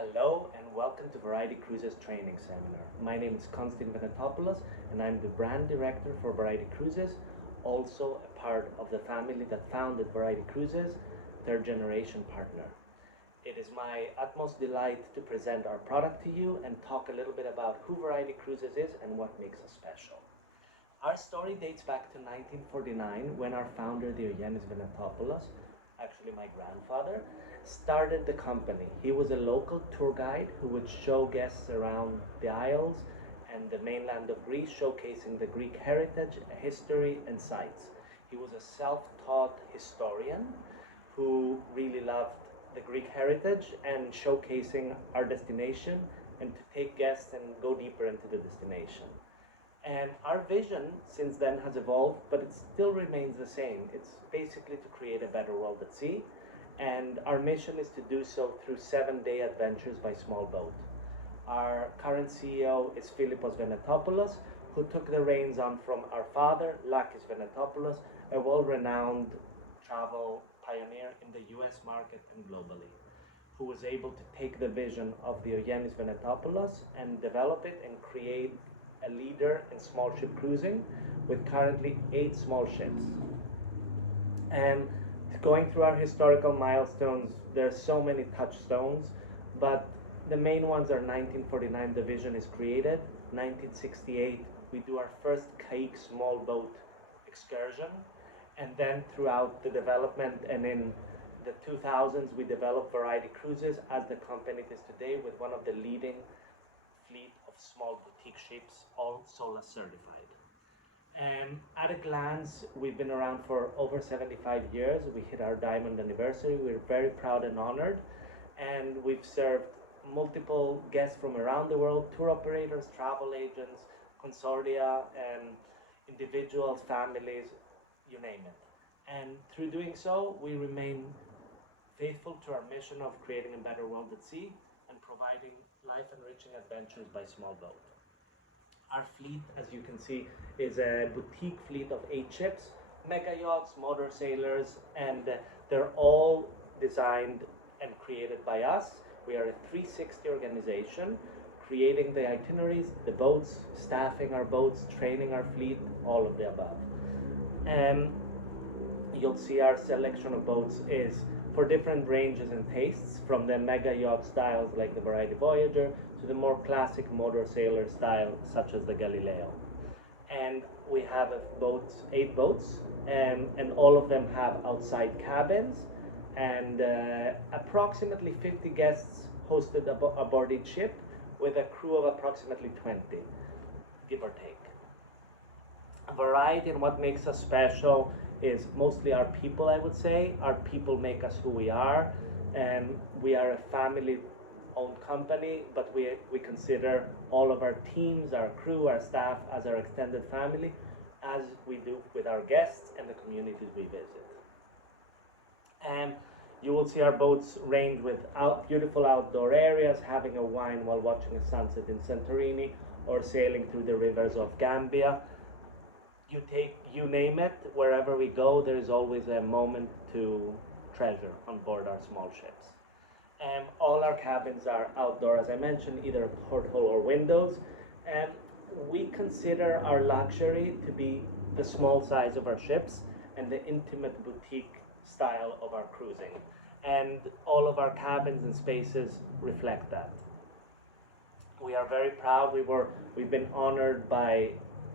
Hello and welcome to Variety Cruises Training Seminar. My name is Konstantin Venetopoulos and I'm the brand director for Variety Cruises, also a part of the family that founded Variety Cruises, third generation partner. It is my utmost delight to present our product to you and talk a little bit about who Variety Cruises is and what makes us special. Our story dates back to 1949 when our founder, Diogenes Venetopoulos, actually my grandfather, started the company. He was a local tour guide who would show guests around the Isles and the mainland of Greece, showcasing the Greek heritage, history, and sites. He was a self-taught historian who really loved the Greek heritage and showcasing our destination and to take guests and go deeper into the destination. And our vision since then has evolved, but it still remains the same. It's basically to create a better world at sea. And our mission is to do so through 7-day adventures by small boat. Our current CEO is Philippos Venetopoulos, who took the reins on from our father, Lakis Venetopoulos, a world-renowned travel pioneer in the US market and globally, who was able to take the vision of Diogenes Venetopoulos and develop it and create a leader in small ship cruising with currently 8 small ships. And going through our historical milestones, there's so many touchstones, but the main ones are 1949, the vision is created. 1968, we do our first Caïque small boat excursion. And then throughout the development and in the 2000s, we developed Variety Cruises as the company it is today, with one of the leading fleet of small boutique ships, all SOLAS certified. At a glance, we've been around for over 75 years. We hit our diamond anniversary. We're very proud and honored. And we've served multiple guests from around the world, tour operators, travel agents, consortia, and individuals, families, you name it. And through doing so, we remain faithful to our mission of creating a better world at sea and providing life-enriching adventures by small boat. Our fleet, as you can see, is a boutique fleet of 8 ships, mega yachts, motor sailors, and they're all designed and created by us. We are a 360 organization, creating the itineraries, the boats, staffing our boats, training our fleet, all of the above. You'll see our selection of boats is for different ranges and tastes, from the mega yacht styles like the Variety Voyager to the more classic motor sailor style such as the Galileo. And we have 8 boats, and all of them have outside cabins, and approximately 50 guests hosted aboard each ship, with a crew of approximately 20, give or take. Variety and what makes us special is mostly our people, I would say. Our people make us who we are, and we are a family-owned company, but we consider all of our teams, our crew, our staff as our extended family, as we do with our guests and the communities we visit. And you will see our boats range with beautiful outdoor areas, having a wine while watching a sunset in Santorini, or sailing through the rivers of Gambia. You name it, wherever we go, there is always a moment to treasure on board our small ships. And all our cabins are outdoor, as I mentioned, either porthole or windows. And we consider our luxury to be the small size of our ships and the intimate boutique style of our cruising. And all of our cabins and spaces reflect that. We are very proud. We've been honored by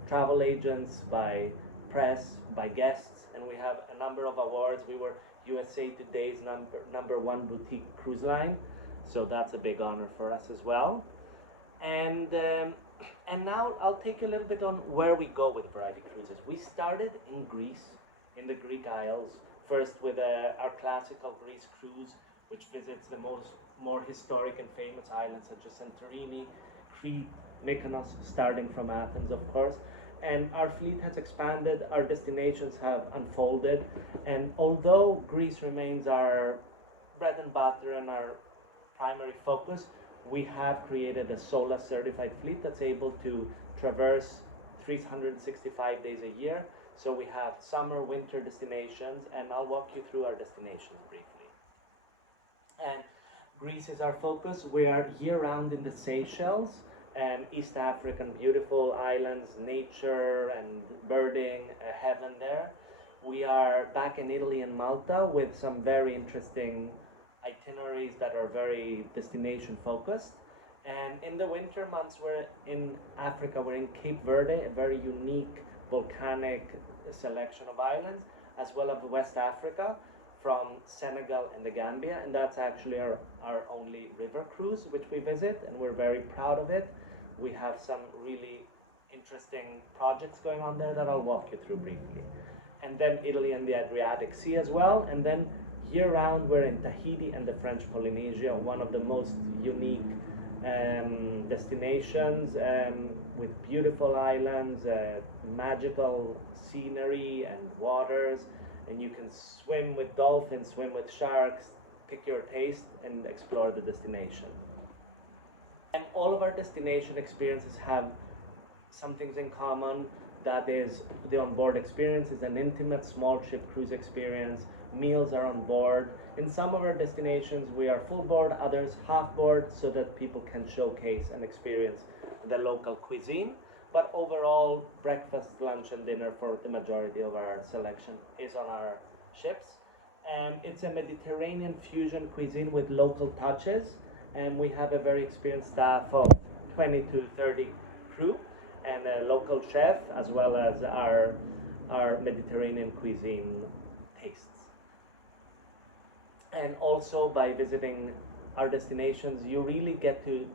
travel agents, by press, by guests, and we have a number of awards. We were USA Today's number 1 boutique cruise line, so that's a big honor for us as well. And now I'll take a little bit on where we go with Variety Cruises. We started in Greece, in the Greek Isles, first with our classical Greece cruise, which visits the more historic and famous islands such as Santorini, Crete, Mykonos, starting from Athens, of course. And our fleet has expanded, our destinations have unfolded, and although Greece remains our bread and butter and our primary focus, we have created a SOLAS certified fleet that's able to traverse 365 days a year. So we have summer, winter destinations, and I'll walk you through our destinations briefly. And Greece is our focus. We are year-round in the Seychelles, East African, beautiful islands, nature and birding, heaven there. We are back in Italy and Malta with some very interesting itineraries that are very destination focused. And in the winter months, we're in Africa, we're in Cape Verde, a very unique volcanic selection of islands, as well as West Africa from Senegal and the Gambia. And that's actually our only river cruise, which we visit, and we're very proud of it. We have some really interesting projects going on there that I'll walk you through briefly. And then Italy and the Adriatic Sea as well. And then year-round, we're in Tahiti and the French Polynesia, one of the most unique destinations with beautiful islands, magical scenery and waters, and you can swim with dolphins, swim with sharks, pick your taste and explore the destination. And all of our destination experiences have some things in common. That is, the onboard experience is an intimate small ship cruise experience. Meals are on board. In some of our destinations, we are full board, others half board, so that people can showcase and experience the local cuisine. But overall, breakfast, lunch, and dinner for the majority of our selection is on our ships. It's a Mediterranean fusion cuisine with local touches, and we have a very experienced staff of 20 to 30 crew and a local chef, as well as our Mediterranean cuisine tastes. And also, by visiting our destinations, you really get to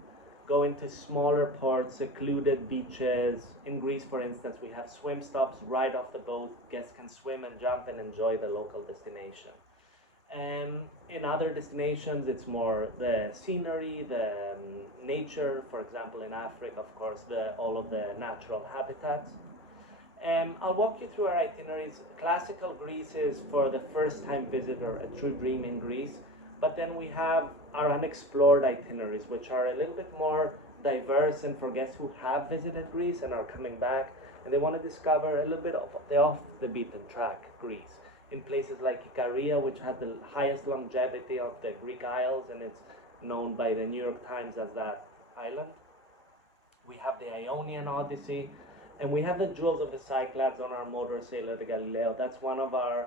go into smaller ports, secluded beaches. In Greece, for instance, we have swim stops right off the boat. Guests can swim and jump and enjoy the local destination. And in other destinations, it's more the scenery, the nature. For example, in Africa, of course, all of the natural habitats. I'll walk you through our itineraries. Classical Greece is for the first-time visitor, a true dream in Greece. But then we have our unexplored itineraries, which are a little bit more diverse and for guests who have visited Greece and are coming back, and they want to discover a little bit of the off-the-beaten-track Greece. In places like Ikaria, which had the highest longevity of the Greek Isles, and it's known by the New York Times as that island. We have the Ionian Odyssey, and we have the Jewels of the Cyclades on our motor sailor, the Galileo. That's one of our,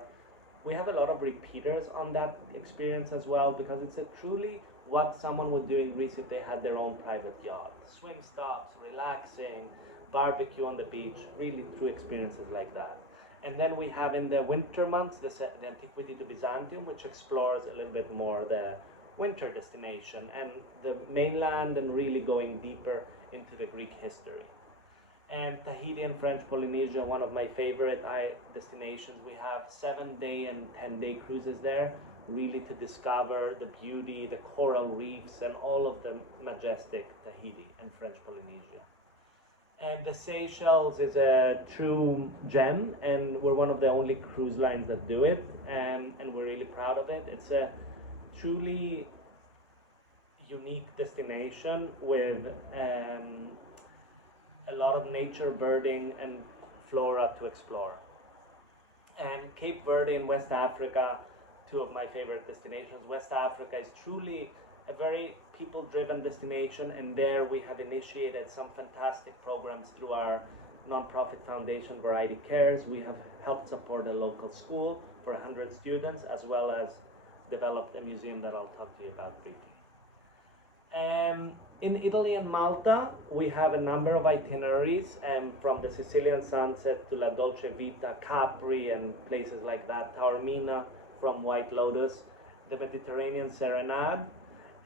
we have a lot of repeaters on that experience as well, because it's a truly what someone would do in Greece if they had their own private yacht. Swim stops, relaxing, barbecue on the beach, really true experiences like that. And then we have in the winter months the Antiquity to Byzantium, which explores a little bit more the winter destination and the mainland, and really going deeper into the Greek history. And Tahiti and French Polynesia, one of my favorite destinations. We have 7-day and 10-day cruises there, really to discover the beauty, the coral reefs, and all of the majestic Tahiti and French Polynesia. And the Seychelles is a true gem, and we're one of the only cruise lines that do it, and we're really proud of it. It's a truly unique destination with a lot of nature, birding, and flora to explore. And Cape Verde in West Africa, two of my favorite destinations. West Africa is truly a very people-driven destination, and there we have initiated some fantastic programs through our nonprofit foundation, Variety Cares. We have helped support a local school for 100 students, as well as developed a museum that I'll talk to you about briefly. In Italy and Malta, we have a number of itineraries, from the Sicilian sunset to La Dolce Vita, Capri, and places like that, Taormina from White Lotus, the Mediterranean Serenade.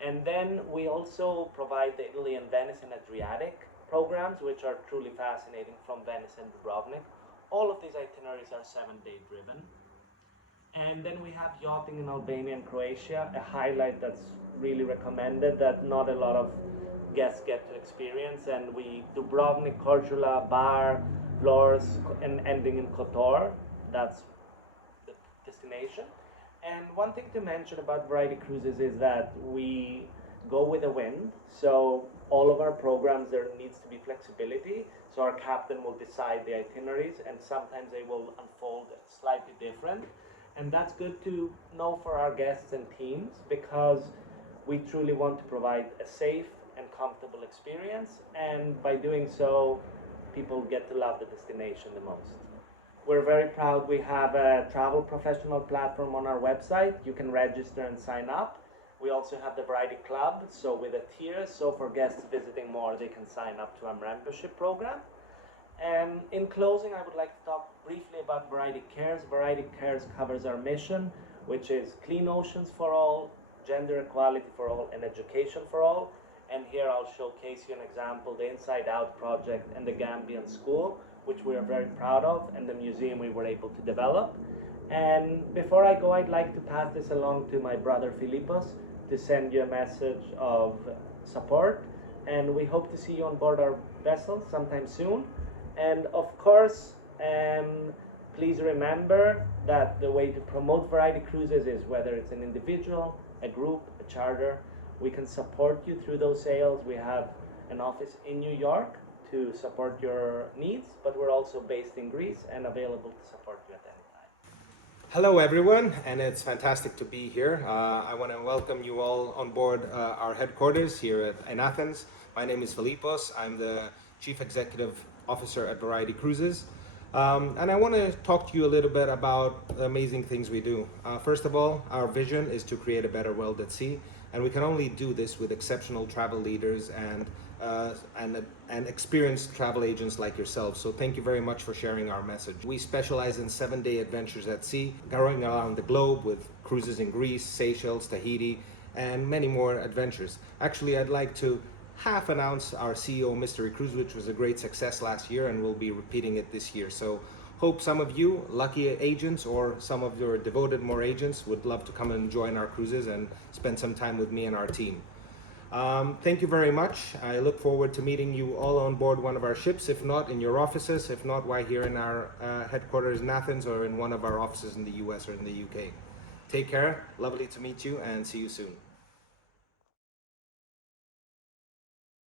And then we also provide the Italy and Venice and Adriatic programs, which are truly fascinating, from Venice and Dubrovnik. All of these itineraries are 7-day driven. And then we have yachting in Albania and Croatia, a highlight that's really recommended that not a lot of guests get to experience. And we Dubrovnik, Korčula, Bar, Flores, and ending in Kotor. That's the destination. And one thing to mention about Variety Cruises is that we go with the wind. So all of our programs, there needs to be flexibility. So our captain will decide the itineraries, and sometimes they will unfold slightly different. And that's good to know for our guests and teams, because We truly want to provide a safe and comfortable experience, and by doing so, people get to love the destination the most. We're very proud we have a travel professional platform on our website. You can register and sign up. We also have the Variety Club, so with a tier, so for guests visiting more, they can sign up to our membership program. And in closing, I would like to talk briefly about Variety Cares. Variety Cares covers our mission, which is clean oceans for all, gender equality for all, and education for all. And here I'll showcase you an example, the Inside Out project and the Gambian School, which we are very proud of, and the museum we were able to develop. And before I go, I'd like to pass this along to my brother Filipos to send you a message of support. And we hope to see you on board our vessel sometime soon. And of course, please remember that the way to promote Variety Cruises is whether it's an individual, a group, a charter, we can support you through those sales. We have an office in New York to support your needs, but we're also based in Greece and available to support you at any time. Hello everyone, and it's fantastic to be here. I want to welcome you all on board our headquarters here in Athens. My name is Filipos. I'm the Chief Executive Officer at Variety Cruises. And I want to talk to you a little bit about the amazing things we do. First of all, our vision is to create a better world at sea, and we can only do this with exceptional travel leaders and experienced travel agents like yourselves. So thank you very much for sharing our message. We specialize in 7-day adventures at sea, going around the globe with cruises in Greece, Seychelles, Tahiti, and many more adventures. Actually, I'd like to half announce our CEO Mystery Cruise, which was a great success last year, and we'll be repeating it this year. So hope some of you lucky agents or some of your devoted more agents would love to come and join our cruises and spend some time with me and our team. Thank you very much. I look forward to meeting you all on board one of our ships, if not in your offices, if not while here in our headquarters in Athens or in one of our offices in the US or in the UK. Take care, lovely to meet you, and see you soon.